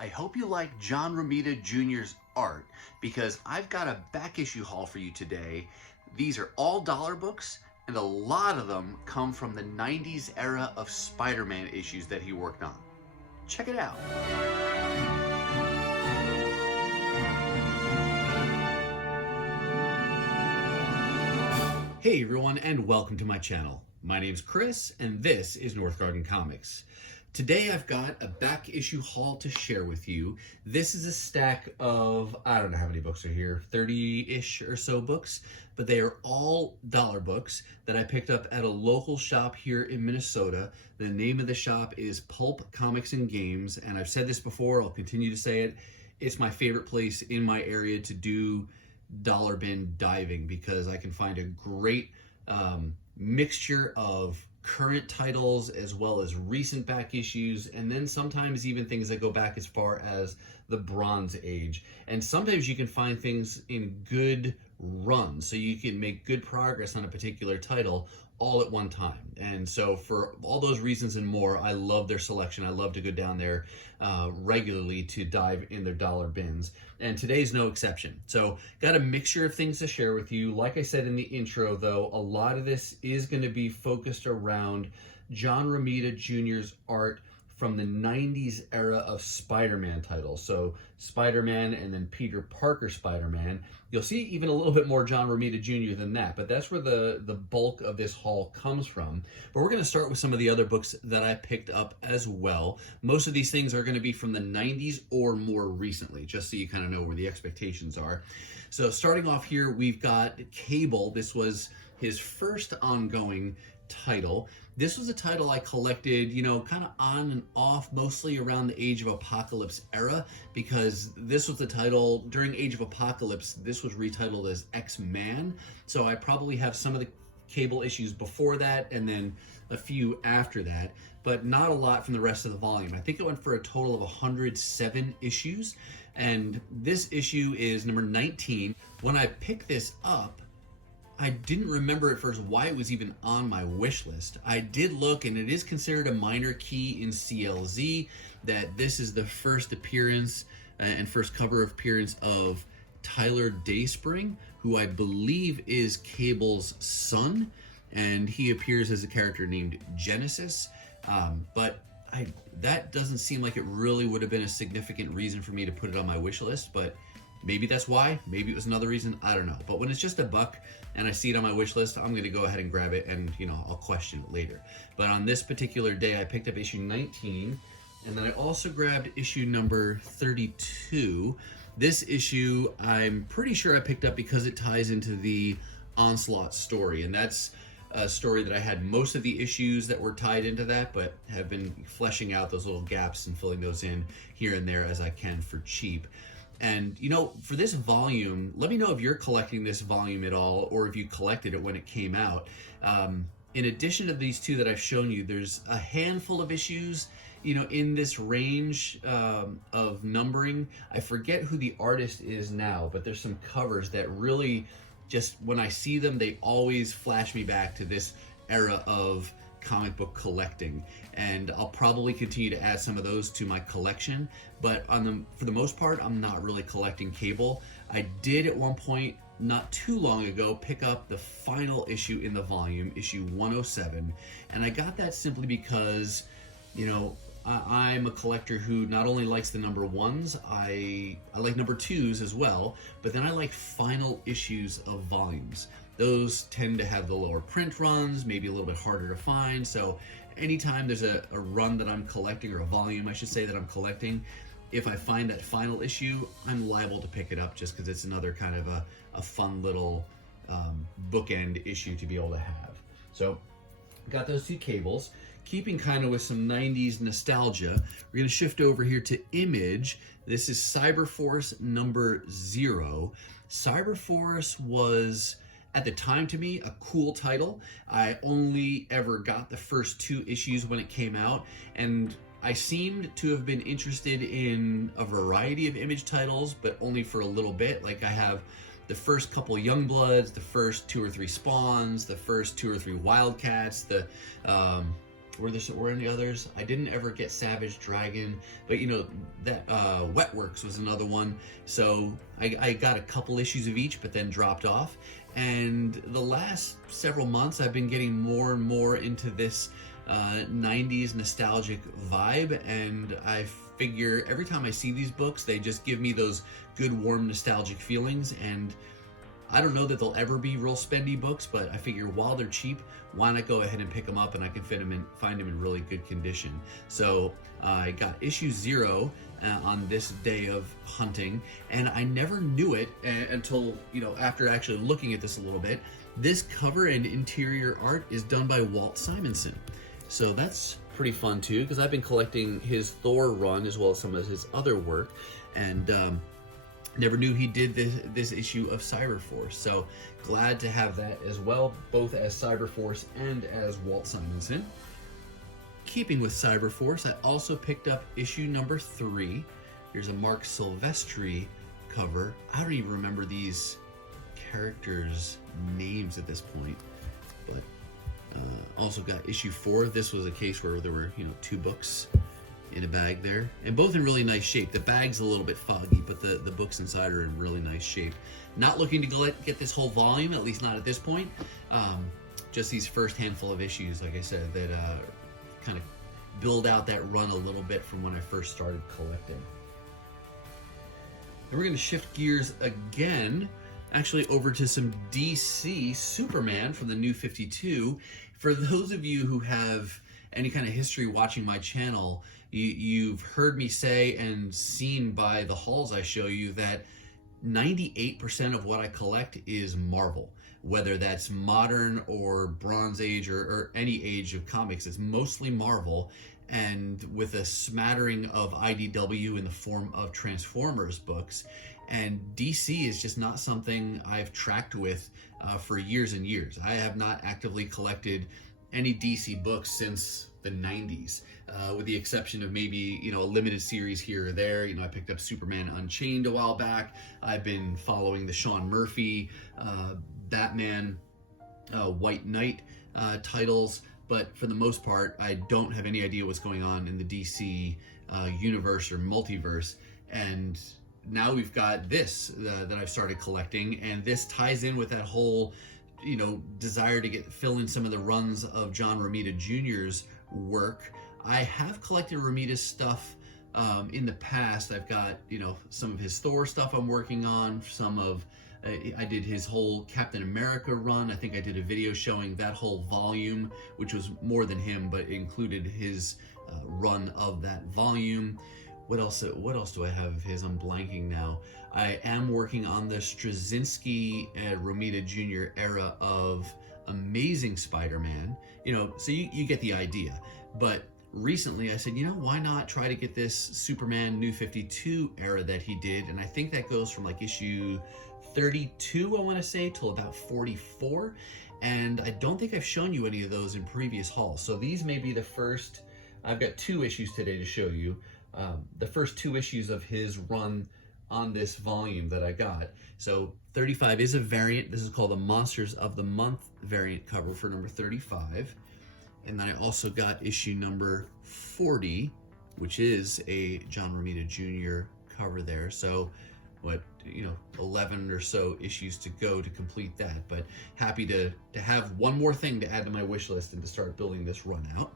I hope you like John Romita Jr.'s art because I've got a back issue haul for you today. These are all dollar books and a lot of them come from the 90s era of Spider-Man issues that he worked on. Check it out. Hey everyone, and welcome to my channel. My name's Chris and this is Northgarden Comics. Today I've got a back issue haul to share with you. This is a stack of, I don't know how many books are here, 30-ish or so books, but they are all dollar books that I picked up at a local shop here in Minnesota. The name of the shop is Pulp Comics Games, and I've said this before, I'll continue to say it. It's my favorite place in my area to do dollar bin diving because I can find a great mixture of current titles as well as recent back issues, and then sometimes even things that go back as far as the Bronze Age. And sometimes you can find things in good runs, so you can make good progress on a particular title all at one time. And so for all those reasons and more, I love their selection. I love to go down there regularly to dive in their dollar bins, and today's no exception. So got a mixture of things to share with you. Like I said in the intro though, a lot of this is going to be focused around John Romita Jr.'s art from the 90s era of Spider-Man titles. So Spider-Man and then Peter Parker Spider-Man. You'll see even a little bit more John Romita Jr. than that, but that's where the bulk of this haul comes from. But we're gonna start with some of the other books that I picked up as well. Most of these things are gonna be from the 90s or more recently, just so you kind of know where the expectations are. So starting off here, we've got Cable. This was his first ongoing title. This was a title I collected, you know, kind of on and off, mostly around the Age of Apocalypse era, because this was the title during Age of Apocalypse. This was retitled as X-Man. So I probably have some of the Cable issues before that and then a few after that, but not a lot from the rest of the volume. I think it went for a total of 107 issues, and this issue is number 19. When I picked this up, I didn't remember at first why it was even on my wish list. I did look, and it is considered a minor key in CLZ that this is the first appearance and first cover appearance of Tyler Dayspring, who I believe is Cable's son, and he appears as a character named Genesis. But that doesn't seem like it really would have been a significant reason for me to put it on my wish list, but maybe that's why. Maybe it was another reason. I don't know. But when it's just a buck and I see it on my wish list, I'm going to go ahead and grab it, and, you know, I'll question it later. But on this particular day, I picked up issue 19, and then I also grabbed issue number 32. This issue, I'm pretty sure I picked up because it ties into the Onslaught story, and that's a story that I had most of the issues that were tied into that, but have been fleshing out those little gaps and filling those in here and there as I can for cheap. And, you know, for this volume, let me know if you're collecting this volume at all, or if you collected it when it came out. In addition to these two that I've shown you, there's a handful of issues, you know, in this range of numbering. I forget who the artist is now, but there's some covers that really just, when I see them, they always flash me back to this era of comic book collecting, and I'll probably continue to add some of those to my collection, but for the most part, I'm not really collecting Cable. I did at one point not too long ago pick up the final issue in the volume, issue 107, and I got that simply because, you know, I'm a collector who not only likes the number ones, I like number twos as well, but then I like final issues of volumes. Those tend to have the lower print runs, maybe a little bit harder to find. So anytime there's a run that I'm collecting, or a volume I should say that I'm collecting, if I find that final issue, I'm liable to pick it up just because it's another kind of a fun little bookend issue to be able to have. So got those two Cables. Keeping kind of with some 90s nostalgia, we're going to shift over here to Image. This is Cyberforce number 0. Cyberforce was, at the time, to me, a cool title. I only ever got the first 2 issues when it came out, and I seemed to have been interested in a variety of Image titles, but only for a little bit. Like, I have the first couple Youngbloods, the first 2 or 3 Spawns, the first 2 or 3 Wildcats, the were any others? I didn't ever get Savage Dragon, but you know, that Wetworks was another one. So I got a couple issues of each, but then dropped off. And the last several months, I've been getting more and more into this 90s nostalgic vibe, and I figure every time I see these books, they just give me those good, warm, nostalgic feelings. And I don't know that they'll ever be real spendy books, but I figure while they're cheap, why not go ahead and pick them up, and I can find them in really good condition. So I got issue 0 on this day of hunting, and I never knew it until, you know, after actually looking at this a little bit. This cover and interior art is done by Walt Simonson. So that's pretty fun too, because I've been collecting his Thor run as well as some of his other work, and never knew he did this issue of Cyberforce. So glad to have that as well, both as Cyberforce and as Walt Simonson. Keeping with Cyberforce, I also picked up issue number 3. Here's a Mark Silvestri cover. I don't even remember these characters' names at this point, but also got issue 4. This was a case where there were, you know, 2 books in a bag there, and both in really nice shape. The bag's a little bit foggy, but the books inside are in really nice shape. Not looking to get this whole volume, at least not at this point. Just these first handful of issues, like I said, that kind of build out that run a little bit from when I first started collecting. And we're going to shift gears again, actually over to some DC Superman from the New 52. For those of you who have any kind of history watching my channel, you've heard me say and seen by the hauls I show you that 98% of what I collect is Marvel. Whether that's modern or Bronze Age or any age of comics, it's mostly Marvel, and with a smattering of IDW in the form of Transformers books. And DC is just not something I've tracked with for years and years. I have not actively collected any DC books since the 90s, with the exception of maybe, you know, a limited series here or there. You know, I picked up Superman Unchained a while back. I've been following the Sean Murphy, Batman, White Knight titles, but for the most part, I don't have any idea what's going on in the DC universe or multiverse. And now we've got this that I've started collecting, and this ties in with that whole, you know, desire to fill in some of the runs of John Romita Jr.'s work. I have collected Romita's stuff in the past. I've got, you know, some of his Thor stuff I'm working on, some of I did his whole Captain America run. I think I did a video showing that whole volume, which was more than him, but included his run of that volume. What else do I have of his? I'm blanking now. I am working on the Straczynski Romita Jr. era of Amazing Spider-Man. You know, so you get the idea. But recently I said, you know, why not try to get this Superman New 52 era that he did? And I think that goes from like issue 32, I want to say, till about 44. And I don't think I've shown you any of those in previous hauls. So these may be the first. I've got 2 issues today to show you. The first 2 issues of his run on this volume that I got. So 35 is a variant. This is called the Monsters of the Month variant cover for number 35. And then I also got issue number 40, which is a John Romita Jr. cover there. So what, you know, 11 or so issues to go to complete that. But happy to have one more thing to add to my wish list and to start building this run out.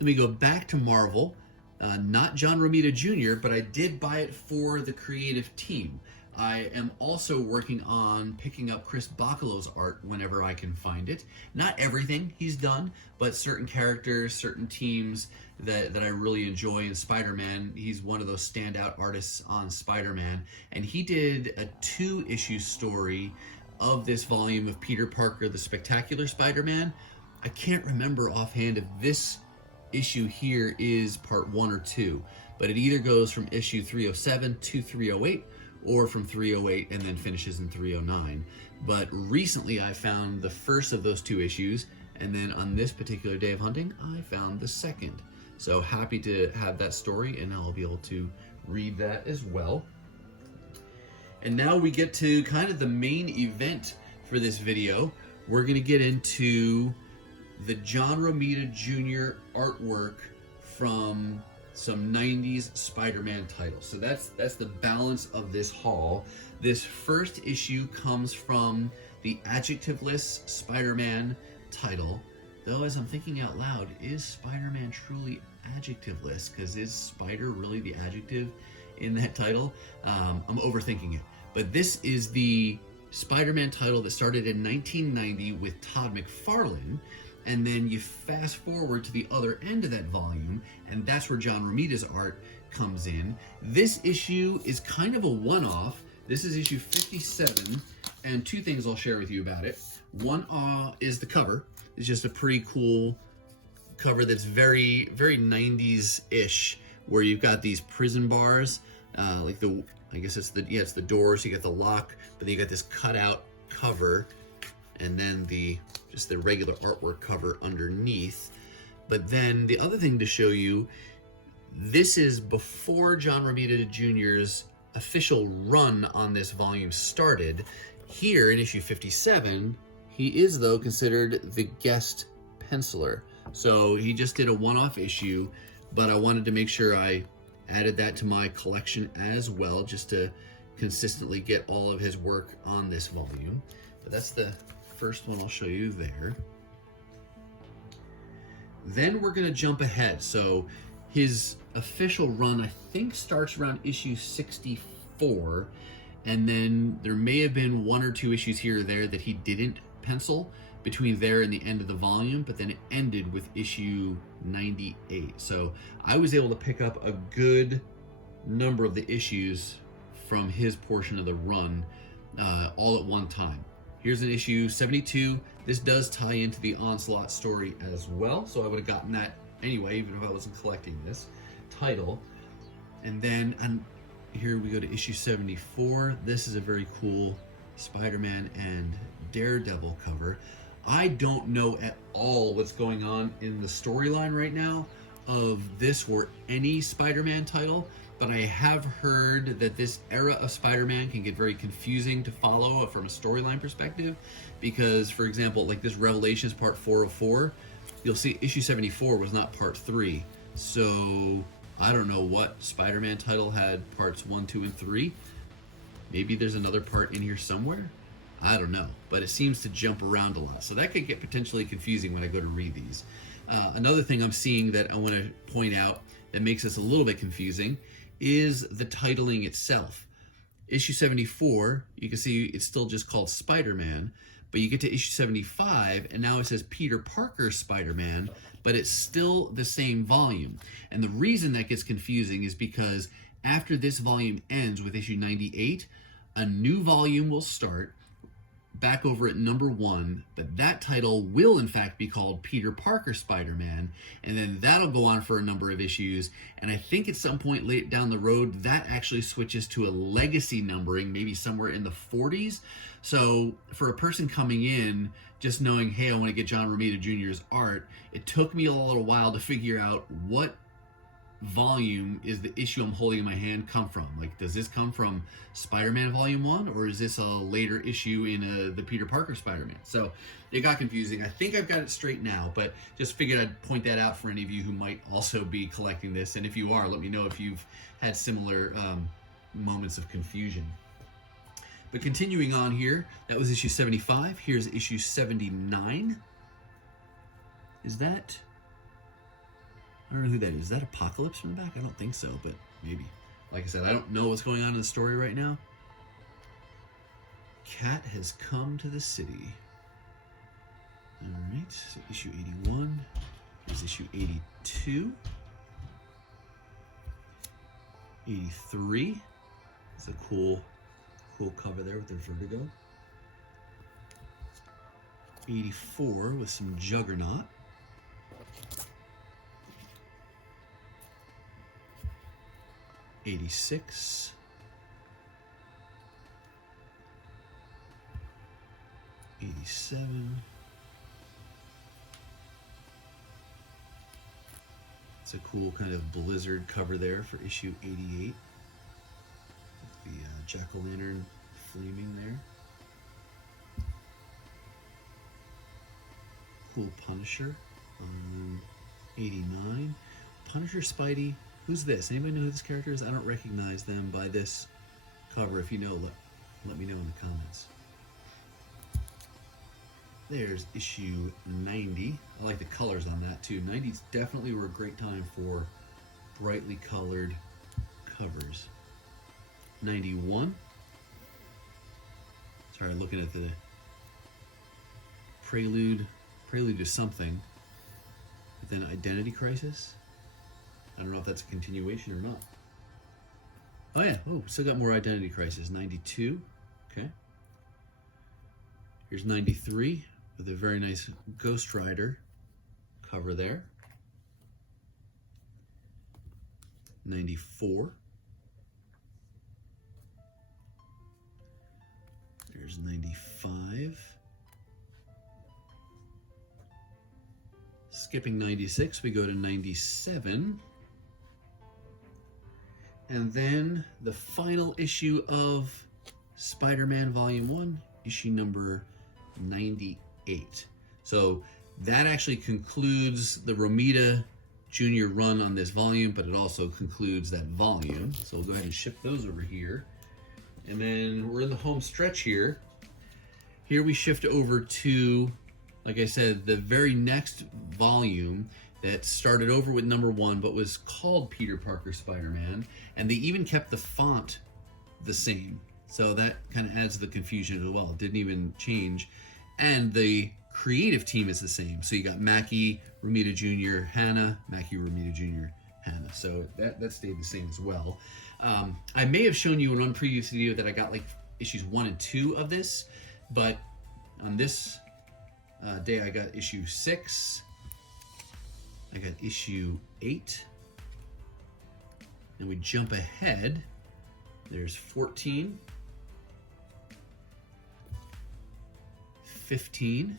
Let me go back to Marvel. Not John Romita Jr., but I did buy it for the creative team. I am also working on picking up Chris Bacalo's art whenever I can find it. Not everything he's done, but certain characters, certain teams that I really enjoy in Spider-Man. He's one of those standout artists on Spider-Man. And he did a 2-issue story of this volume of Peter Parker, the Spectacular Spider-Man. I can't remember offhand if this issue here is part 1 or 2, but it either goes from issue 307 to 308, or from 308 and then finishes in 309. But recently I found the first of those 2 issues, and then on this particular day of hunting, I found the second. So happy to have that story, and I'll be able to read that as well. And now we get to kind of the main event for this video. we're going to get into the John Romita Jr. artwork from some 90s Spider-Man titles. So that's the balance of this haul. This first issue comes from the adjectiveless Spider-Man title. Though, as I'm thinking out loud, is Spider-Man truly adjectiveless? Because is spider really the adjective in that title? I'm overthinking it. But this is the Spider-Man title that started in 1990 with Todd McFarlane. And then you fast forward to the other end of that volume, and that's where John Romita's art comes in. This issue is kind of a one-off. This is issue 57, and two things I'll share with you about it. One is the cover. It's just a pretty cool cover that's very, very 90s-ish, where you've got these prison bars, like I guess it's the doors. You get the lock, but then you got this cutout cover, and then just the regular artwork cover underneath. But then the other thing to show you, this is before John Romita Jr.'s official run on this volume started. Here in issue 57, he is, though, considered the guest penciler. So he just did a one-off issue, but I wanted to make sure I added that to my collection as well, just to consistently get all of his work on this volume. But that's the first one I'll show you there. Then we're going to jump ahead. So his official run, I think, starts around issue 64, and then there may have been one or two issues here or there that he didn't pencil between there and the end of the volume, but then it ended with issue 98. So I was able to pick up a good number of the issues from his portion of the run all at one time. Here's an issue 72. This does tie into the Onslaught story as well, so I would have gotten that anyway, even if I wasn't collecting this title. And then here we go to issue 74. This is a very cool Spider-Man and Daredevil cover. I don't know at all what's going on in the storyline right now of this or any Spider-Man title, but I have heard that this era of Spider-Man can get very confusing to follow from a storyline perspective, because, for example, like this Revelations part 404, you'll see issue 74 was not part 3. So I don't know what Spider-Man title had parts 1, 2, and 3. Maybe there's another part in here somewhere. I don't know, but it seems to jump around a lot. So that could get potentially confusing when I go to read these. Another thing I'm seeing that I want to point out that makes this a little bit confusing is the titling itself. Issue 74, you can see it's still just called Spider-Man, but you get to issue 75, and now it says Peter Parker Spider-Man, but it's still the same volume. And the reason that gets confusing is because after this volume ends with issue 98, a new volume will start back over at number 1, but that title will in fact be called Peter Parker Spider-Man, and then that'll go on for a number of issues, and I think at some point late down the road that actually switches to a legacy numbering, maybe somewhere in the 40s. So for a person coming in just knowing, hey, I want to get John Romita Jr.'s art, it took me a little while to figure out what volume is the issue I'm holding in my hand come from. Like, does this come from Spider-Man Volume 1, or is this a later issue in the Peter Parker Spider-Man? So it got confusing. I think I've got it straight now, but just figured I'd point that out for any of you who might also be collecting this. And if you are, let me know if you've had similar moments of confusion. But continuing on here, that was issue 75. Here's issue 79. Is that... I don't know who that is. Is that Apocalypse from the back? I don't think so, but maybe. Like I said, I don't know what's going on in the story right now. Cat has come to the city. Alright, so issue 81. Here's issue 82. 83. It's a cool cover there with the vertigo. 84 with some Juggernaut. 86. 87. It's a cool kind of blizzard cover there for issue 88. With the jack-o'-lantern flaming there. cool Punisher on 89. Punisher, Spidey. Who's this? Anybody know who this character is? I don't recognize them by this cover. If you know, let me know in the comments. There's issue 90. I like the colors on that too. 90s definitely were a great time for brightly colored covers. 91. Sorry, looking at the prelude to something. But then Identity Crisis. I don't know if that's a continuation or not. Oh yeah, oh, still got more Identity Crisis. 92, okay. Here's 93 with a very nice Ghost Rider cover there. 94. There's 95. Skipping 96, we go to 97. And then the final issue of Spider-Man Volume 1, issue number 98. So that actually concludes the Romita Jr. run on this volume, but it also concludes that volume. So we'll go ahead and ship those over here. And then we're in the home stretch here. Here we shift over to, like I said, the very next volume that started over with number 1, but was called Peter Parker Spider-Man. And they even kept the font the same. So that kind of adds to the confusion as well. It didn't even change. And the creative team is the same. So you got Mackie Romita Jr., Hannah, Mackie Romita Jr., Hannah. So that stayed the same as well. I may have shown you in one previous video that I got like issues 1 and 2 of this, but on this day I got issue 6, I got issue 8, and we jump ahead. There's 14, 15,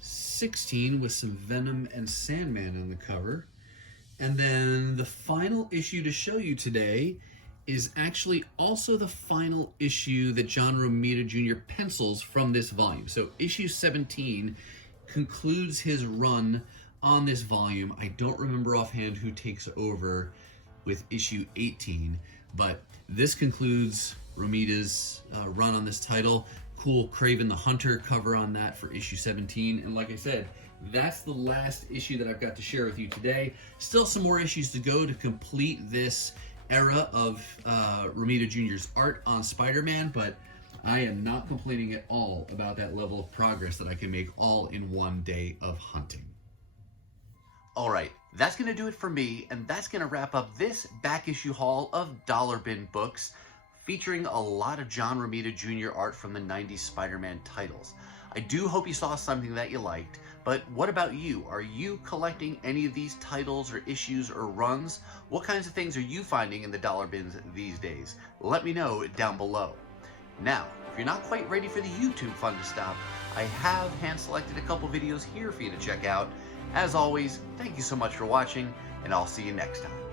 16 with some Venom and Sandman on the cover. And then the final issue to show you today is actually also the final issue that John Romita Jr. pencils from this volume. So issue 17 concludes his run on this volume. I don't remember offhand who takes over with issue 18, but this concludes Romita's run on this title. Cool Kraven the Hunter cover on that for issue 17. And like I said, that's the last issue that I've got to share with you today. Still some more issues to go to complete this era of Romita Jr.'s art on Spider-Man, but I am not complaining at all about that level of progress that I can make all in one day of hunting. All right, that's going to do it for me, and that's going to wrap up this back issue haul of Dollar Bin Books, featuring a lot of John Romita Jr. art from the 90s Spider-Man titles. I do hope you saw something that you liked, but what about you? Are you collecting any of these titles or issues or runs? What kinds of things are you finding in the dollar bins these days? Let me know down below. Now, if you're not quite ready for the YouTube fun to stop, I have hand-selected a couple videos here for you to check out. As always, thank you so much for watching, and I'll see you next time.